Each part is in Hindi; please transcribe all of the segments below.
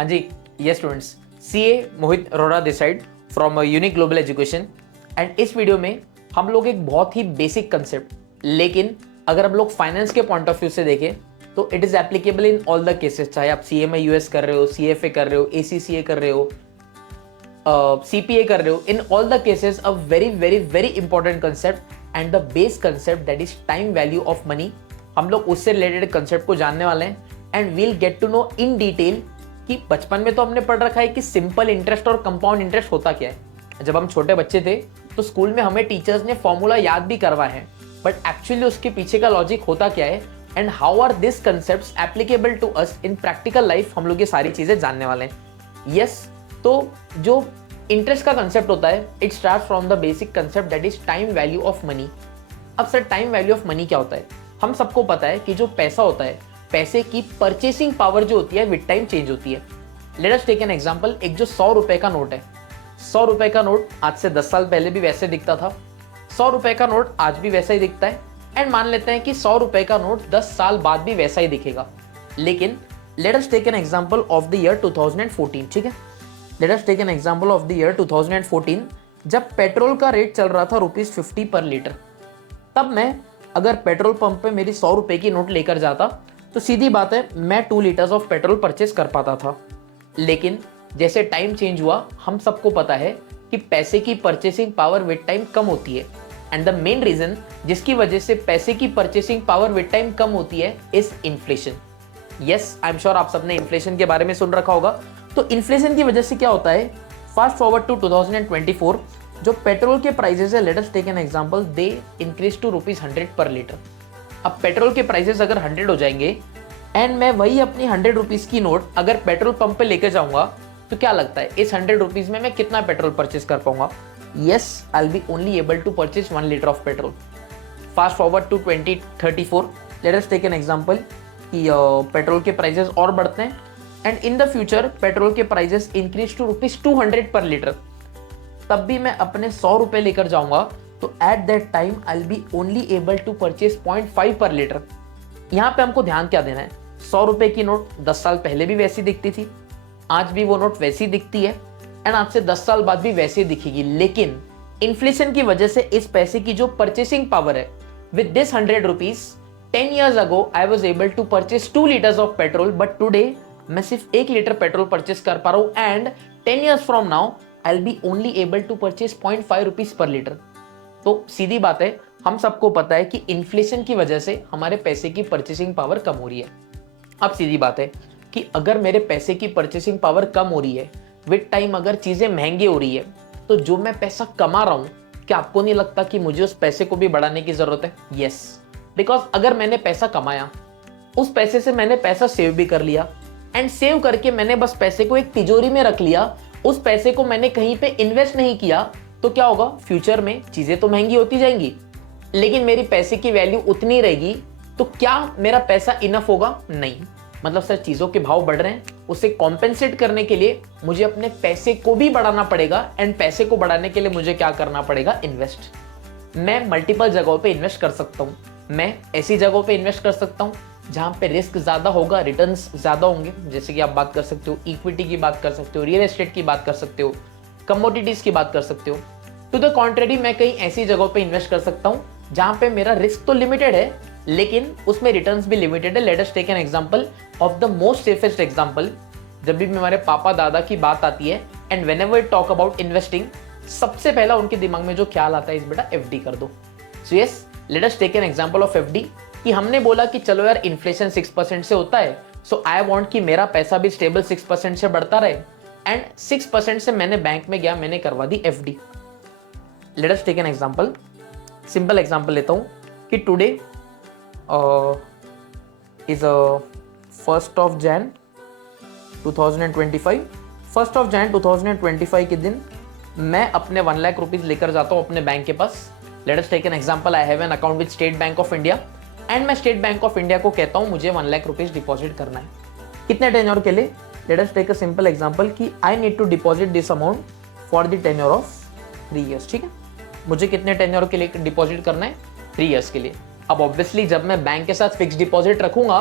हाँ जी, yes students, CA Mohit Arora this side from Unique Global Education. And इस वीडियो में हम लोग एक बहुत ही बेसिक कंसेप्ट, लेकिन अगर हम लोग फाइनेंस के पॉइंट ऑफ व्यू से देखें तो it is applicable in all the cases. चाहे आप सीए में यूएस कर रहे हो, सीएफए कर रहे हो, एसीसीए कर रहे हो, सीपीए कर रहे हो, in all the cases a very very very important concept and the base concept that is time value of money. हम लोग उससे रिलेटेड कंसेप्ट को जानने वाले हैं and we'll get to know in detail कि बचपन में तो हमने पढ़ रखा है कि सिंपल इंटरेस्ट और कंपाउंड इंटरेस्ट होता क्या है। जब हम छोटे बच्चे थे तो स्कूल में हमें टीचर्स ने फॉर्मूला याद भी करवाए हैं, बट एक्चुअली उसके पीछे का लॉजिक होता क्या है and how are this concepts applicable to us in practical life, हम लोग ये सारी चीजें जानने वाले हैं। यस, तो जो इंटरेस्ट का कंसेप्ट होता है it start from the basic concept that is time value of money. अब sir, time value of money क्या होता है? हम सबको पता है कि जो पैसा होता है, पैसे की परचेसिंग पावर जो होती है विद टाइम चेंज होती है। Let us take an example. एक जो 100 रुपए का नोट है, 100 रुपए का नोट आज से 10 साल पहले भी वैसे दिखता था, 100 रुपए का नोट आज भी वैसा ही दिखता है। एंड मान लेते हैं कि 100 रुपए का नोट 10 साल बाद भी वैसा ही दिखेगा। लेकिन let us take an example of the year 2014, ठीक है? Let us take an example of the year 2014, जब पेट्रोल का रेट चल रहा था ₹50 पर लीटर। तब मैं अगर पेट्रोल पंप पे मेरी 100 रुपए की नोट लेकर जाता तो सीधी बात है मैं 2 लीटर्स ऑफ पेट्रोल परचेस कर पाता था। लेकिन जैसे टाइम चेंज हुआ, हम सबको पता है कि पैसे की परचेसिंग पावर विद टाइम कम होती है। एंड द मेन रीजन जिसकी वजह से पैसे की परचेसिंग पावर विद टाइम कम होती है is inflation. Yes, I am sure आप सबने इन्फ्लेशन के बारे में सुन रखा होगा। तो इन्फ्लेशन की वजह से क्या होता है, फास्ट फॉरवर्ड टू 2024, जो पेट्रोल के प्राइसेस है, let us take an example, they increase to ₹100 per litre. अब पेट्रोल के प्राइसेस अगर 100 हो जाएंगे एंड मैं वही अपनी 100 रुपीज की नोट अगर पेट्रोल पंप पे लेकर जाऊंगा तो क्या लगता है इस 100 रुपीज में मैं कितना पेट्रोल परचेस कर पाऊंगा? Yes, I will be only able to purchase 1 litre of petrol. Fast forward to 2034, let us take an example कि पेट्रोल के प्राइसेस और बढ़ते हैं and in the future petrol के prices increase to ₹200 per litre. तब भी मैं अपने 100 रुपए लेकर जाऊंगा तो at that time I will be only able to purchase 0.5 per litre. यहाँ पे हमको ध्यान क्या देना है, 100 रुपए की नोट 10 साल पहले भी वैसी दिखती थी, आज भी वो नोट वैसी दिखती है एंड आज से 10 साल बाद भी वैसी दिखेगी। लेकिन इन्फ्लेशन की वजह से इस पैसे की जो परचेसिंग पावर है, with this 100 rupees 10 years ago I was able to purchase 2 litres of petrol, but today मैं सिर्फ 1 लीटर पेट्रोल परचेस कर पा रहा हूँ and 10 years from now I will be only able to purchase 0.5 rupees per litre. तो सीधी बात है, हम सबको पता है कि इन्फ्लेशन की वजह से हमारे पैसे की परचेसिंग पावर कम हो रही है। अब सीधी बात है कि अगर मेरे पैसे की परचेसिंग पावर कम हो रही है, विद टाइम अगर चीजें महंगी हो रही है, तो जो मैं पैसा कमा रहा हूं, क्या आपको नहीं लगता कि मुझे उस पैसे को भी बढ़ाने की जरूरत है? यस, बिकॉज अगर मैंने पैसा कमाया, उस पैसे से मैंने पैसा सेव भी कर लिया एंड सेव करके मैंने बस पैसे को एक तिजोरी में रख लिया, उस पैसे को मैंने कहीं पे इन्वेस्ट नहीं किया, तो क्या होगा, फ्यूचर में चीजें तो महंगी होती जाएंगी लेकिन मेरी पैसे की वैल्यू उतनी रहेगी। तो क्या मेरा पैसा इनफ होगा? नहीं। मतलब सर, चीजों के भाव बढ़ रहे हैं, उसे कॉम्पेंसेट करने के लिए मुझे अपने पैसे को भी बढ़ाना पड़ेगा एंड पैसे को बढ़ाने के लिए मुझे क्या करना पड़ेगा? इन्वेस्ट। मैं मल्टीपल जगहों पे इन्वेस्ट कर सकता हूँ। मैं ऐसी जगहों पे इन्वेस्ट कर सकता हूँ जहां पे रिस्क ज्यादा होगा, रिटर्न्स ज्यादा होंगे। जैसे कि आप बात कर सकते हो इक्विटी की, बात कर सकते हो रियल एस्टेट की, बात कर सकते हो कमोडिटीज की, बात कर सकते हो। टू द कॉन्ट्रेरी, मैं कहीं ऐसी जगहों पे इन्वेस्ट कर सकता हूं जहां पे मेरा रिस्क तो लिमिटेड है लेकिन उसमें रिटर्न्स भी लिमिटेड है। Let us take an example of the most safest example. जब भी हमारे पापा दादा की बात आती है and whenever we talk about investing, सबसे पहला उनके दिमाग में जो ख्याल आता है इस बेटा एफडी कर दो। So yes, let us take an example of FD कि हमने बोला कि चलो यार इन्फ्लेशन 6% से होता है, सो आई वांट कि मेरा पैसा भी स्टेबल 6% से बढ़ता रहे एंड 6% से मैंने बैंक में गया, मैंने करवा दी FD. Let us take an example, simple example लेता हूं कि today is 1st of Jan 2025। 1st of Jan 2025 के दिन मैं अपने 1 लाख रुपीज लेकर जाता हूं अपने बैंक के पास। Let us take an example, I have an account with State Bank of India and मैं स्टेट बैंक ऑफ इंडिया को कहता हूं मुझे 1 लाख रुपीज डिपॉजिट करना है। कितने टेन्योर के लिए? Let us take a simple example कि I need to deposit this amount for the tenure of 3 years, ठीक है? मुझे कितने टेन्योर के लिए डिपॉजिट करना है? 3 years के लिए। अब ऑब्वियसली जब मैं बैंक के साथ फिक्स डिपॉजिट रखूंगा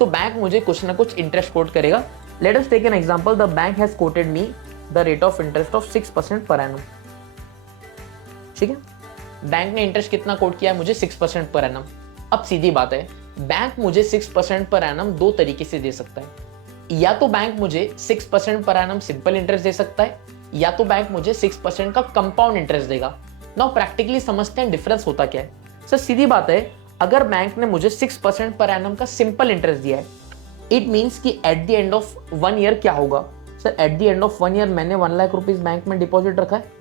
तो बैंक मुझे कुछ ना कुछ इंटरेस्ट कोट करेगा let us take an example, the bank has quoted me the rate of interest of 6% per annum. ठीक है, बैंक ने इंटरेस्ट कितना कोट किया है मुझे? 6% पर एनम। अब सीधी बात है, बैंक मुझे 6% पर एनम दो तरीके से दे सकता है। या तो बैंक मुझे 6% पर एनम सिंपल इंटरेस्ट दे सकता है, या तो बैंक मुझे 6% का कंपाउंड इंटरेस्ट देगा। नाउ प्रैक्टिकली समझते हैं डिफरेंस होता क्या है। सर सीधी बात है, अगर बैंक ने मुझे 6% पर एनम का सिंपल इंटरेस्ट दिया है, इट मीन्स कि eight the end of 1 year क्या होगा? Sir eight the end of 1 year मैंने 1 लाख रुपीज बैंक में डिपॉजिट रखा है,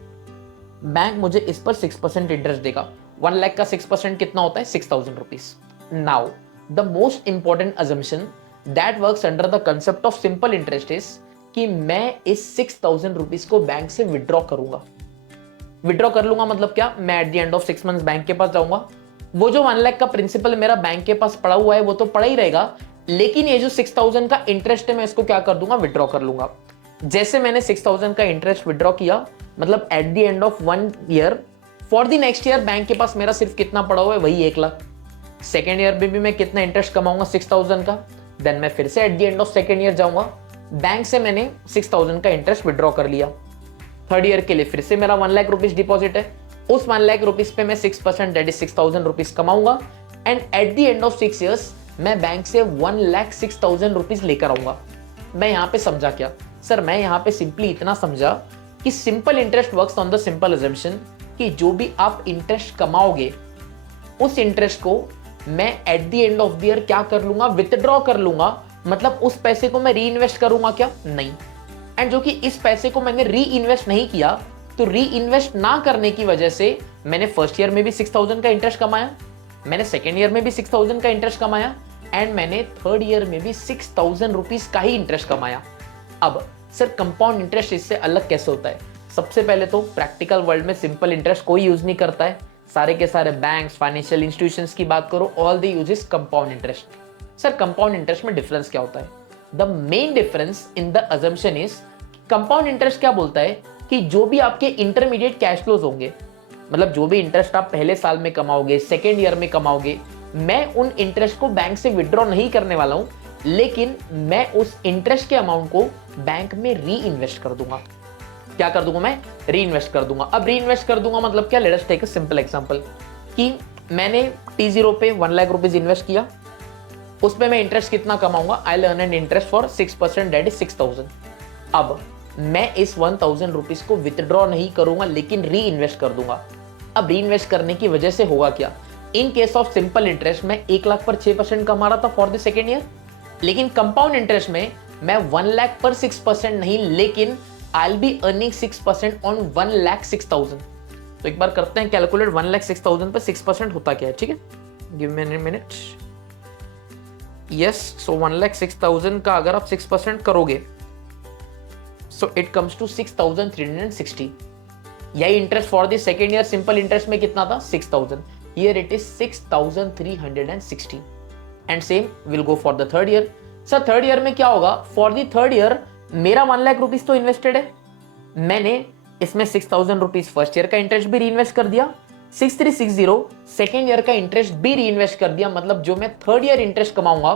बैंक मुझे इस पर 6% इंटरेस्ट देगा। 1 लाख का 6% कितना होता है? 6,000 rupees. Now the most important assumption that works under the concept of simple interest is कि मैं इस 6,000 रुपीज को बैंक से विड्रॉ करूंगा। विड्रॉ कर लूंगा मतलब क्या? मैं eight the end of 6 months bank के पास जाऊंगा, वो जो 1 लाख का प्रिंसिपल मेरा बैंक के पास पड़ा हुआ है वो तो पड़ा ही रहेगा, लेकिन ये जो 6,000 का इंटरेस्ट है मैं इसको क्या कर दूंगा? विड्रॉ कर लूंगा। जैसे मैंने 6,000 का इंटरेस्ट विड्रॉ किया, मतलब eight the end of 1 year for the next year bank के पास मेरा सिर्फ कितना पड़ा हुआ है? वही 1 लाख। सेकेंड ईयर में भी मैं कितना इंटरेस्ट कमाऊंगा? 6,000 का। देन मैं फिर से eight the end of second year जाऊंगा, बैंक से मैंने 6,000 का इंटरेस्ट विड्रॉ कर लिया। थर्ड ईयर के लिए फिर से मेरा 1 लाख रुपीज डिपॉजिट है, उस 1 लाख रुपीज पे मैं 6% दैट इज 6,000 रुपीज कमाऊंगा, and at the end of 6 years मैं बैंक से 1,06,000 रुपीज लेकर आऊंगा। मैं यहां पे समझा क्या? सर मैं यहां पे सिंपली इतना समझा कि simple interest works on the simple assumption कि जो भी आप इंटरेस्ट कमाओगे उस इंटरेस्ट को मैं eight the end of the year क्या कर लूंगा? विथड्रॉ कर लूंगा। मतलब उस पैसे को मैं री इन्वेस्ट करूंगा क्या? नहीं। एंड जो कि इस पैसे को मैंने री इन्वेस्ट नहीं किया, तो री इन्वेस्ट ना करने की वजह से मैंने फर्स्ट ईयर में भी 6,000 का इंटरेस्ट कमाया, मैंने सेकेंड ईयर में भी 6,000 का इंटरेस्ट कमाया, एंड मैंने थर्ड ईयर में भी 6,000 रुपीज का ही इंटरेस्ट कमाया। अब सर कंपाउंड इंटरेस्ट इससे अलग कैसे होता है? सबसे पहले तो प्रैक्टिकल वर्ल्ड में सिंपल इंटरेस्ट कोई यूज नहीं करता है, सारे के सारे बैंक्स, फाइनेंशियल इंस्टीट्यूशंस की बात करो, all they uses compound interest. Sir compound interest में डिफरेंस क्या होता है? The main difference in the assumption is, compound interest क्या बोलता है कि जो भी आपके इंटरमीडिएट कैश फ्लोज होंगे, मतलब जो भी इंटरेस्ट आप पहले साल में कमाओगे, सेकेंड ईयर में कमाओगे, मैं उन इंटरेस्ट को बैंक से विड्रॉ नहीं करने वाला हूं, लेकिन मैं उस इंटरेस्ट के अमाउंट को बैंक में री इन्वेस्ट कर दूंगा। क्या कर दूंगा? मैं री इन्वेस्ट कर दूंगा। अब री इन्वेस्ट कर दूंगा मतलब क्या? Let us take a simple example कि मैंने T0 पे 1 लाख रुपीज इन्वेस्ट किया, उस पे मैं इंटरेस्ट कितना कमाऊंगा? I will earn an interest for 6% that is 6,000। अब मैं इस 1,000 रुपीज को विथड्रॉ नहीं करूंगा, लेकिन री इन्वेस्ट कर दूंगा। अब री इन्वेस्ट करने की वजह से होगा क्या? In case of simple interest मैं 1 लाख पर 6% कमा रहा था फॉर द सेकेंड ईयर, लेकिन कंपाउंड इंटरेस्ट में मैं 1 लाख पर 6% नहीं, लेकिन आई विल बी अर्निंग 6% ऑन 1,06,000। तो एक बार करते हैं कैलकुलेट, 1,06,000 पर 6% होता क्या है? ठीक है, give me a minute. Yes, so 1,06,000 का अगर आप 6% करोगे, सो इट कम्स टू 6,360। यही interest for the second year simple interest में कितना था? 6,000। Here it is 6,360। And same will go for the third year. Sir third year में क्या होगा? फॉर द थर्ड ईयर मेरा 1 लाख रुपीज तो इन्वेस्टेड है, मैंने इसमें 6,000 रुपीज फर्स्ट ईयर का इंटरेस्ट भी री इन्वेस्ट कर दिया, 6,360 सेकेंड ईयर का इंटरेस्ट भी री इन्वेस्ट कर दिया। मतलब जो मैं थर्ड ईयर इंटरेस्ट कमाऊंगा,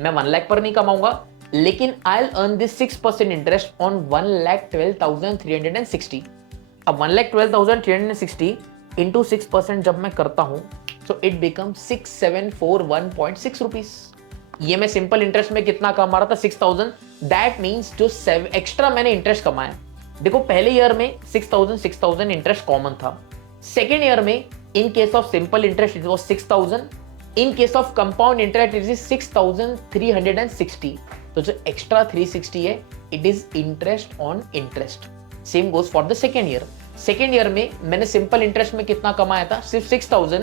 मैं 1 लाख पर नहीं कमाऊंगा, लेकिन आई will earn this 6% interest on 1,12,360। अब 1,12,360 इंटू 6% जब मैं करता हूं, तो इट बिकम 6,741.6 रुपीज। ये मैं सिंपल इंटरेस्ट में कितना कमा रहा था? 6,000। दैट मीन्स जो एक्स्ट्रा मैंने इंटरेस्ट कमाया, देखो पहले ईयर में 6,000 इंटरेस्ट कॉमन था, सेकेंड ईयर में in case of simple interest it was 6,000, in case of compound interest it is 6,360। तो जो एक्स्ट्रा 360 है, it is interest on interest. Same goes for the second year. Second year में मैंने सिंपल इंटरेस्ट में कितना कमाया था? सिर्फ 6,000,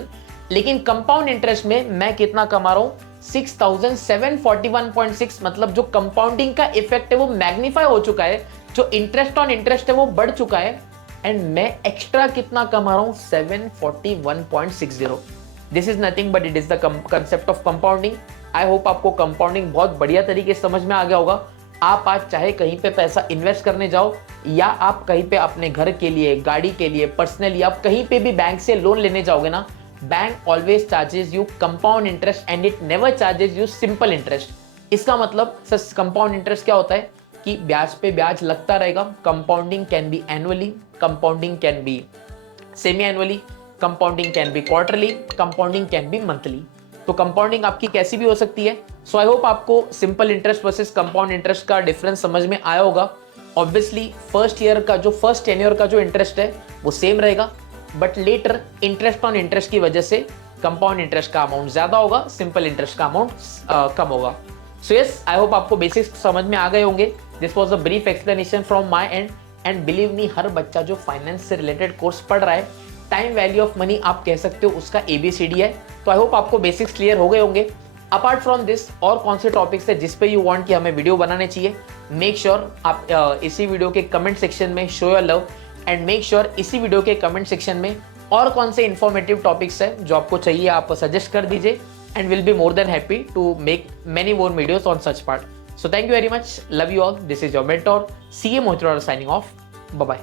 लेकिन कंपाउंड इंटरेस्ट में मैं कितना कमा रहा हूं? 6,741.6। मतलब जो कंपाउंडिंग का इफेक्ट है वो मैग्नीफाई हो चुका है, जो इंटरेस्ट ऑन इंटरेस्ट है वो बढ़ चुका है, एंड मैं एक्स्ट्रा कितना कमा रहा हूं? 741.60। This is nothing but it is the concept of compounding. I hope आपको कंपाउंडिंग बहुत बढ़िया तरीके से समझ में आ गया होगा। आप आज चाहे कहीं पे पैसा इन्वेस्ट करने जाओ, या आप कहीं पे अपने घर के लिए, गाड़ी के लिए, पर्सनली आप कहीं पे भी बैंक से लोन लेने जाओगे ना, bank always charges you compound interest and it never charges you simple interest. इसका मतलब सर कंपाउंड इंटरेस्ट क्या होता है कि ब्याज पे ब्याज लगता रहेगा। Compounding can be annually, compounding can be semi annually, compounding can be quarterly, compounding can be monthly. तो कंपाउंडिंग आपकी कैसी भी हो सकती है। सो आई होप आपको simple interest versus compound interest का डिफरेंस समझ में आया होगा। ऑब्वियसली फर्स्ट ईयर का जो फर्स्ट टेन्योर का जो इंटरेस्ट है वो सेम रहेगा, but later interest on interest की वजह से कंपाउंड इंटरेस्ट का अमाउंट ज्यादा होगा, सिंपल इंटरेस्ट का अमाउंट कम होगा। सो यस, आई होप आपको बेसिक्स समझ में आ गए होंगे। This was a brief explanation from my end, and believe me, हर बच्चा जो फाइनेंस से रिलेटेड कोर्स पढ़ रहा है, टाइम वैल्यू ऑफ मनी आप कह सकते हो उसका ABCD है। तो आई होप आपको बेसिक्स क्लियर हो गए होंगे। अपार्ट फ्रॉम दिस और कौन से टॉपिक्स है जिस पे यू वांट कि हमें वीडियो बनाने चाहिए, मेक श्योर आप इसी वीडियो के कमेंट सेक्शन में show your love, and make sure इसी वीडियो के कमेंट सेक्शन में और कौन से इंफॉर्मेटिव टॉपिक्स है जो आपको चाहिए आप सजेस्ट कर दीजिए, and will be more than happy to make many more videos on such part. So thank you very much, love you all, this is your mentor CA Mohit Arora signing off, bye bye.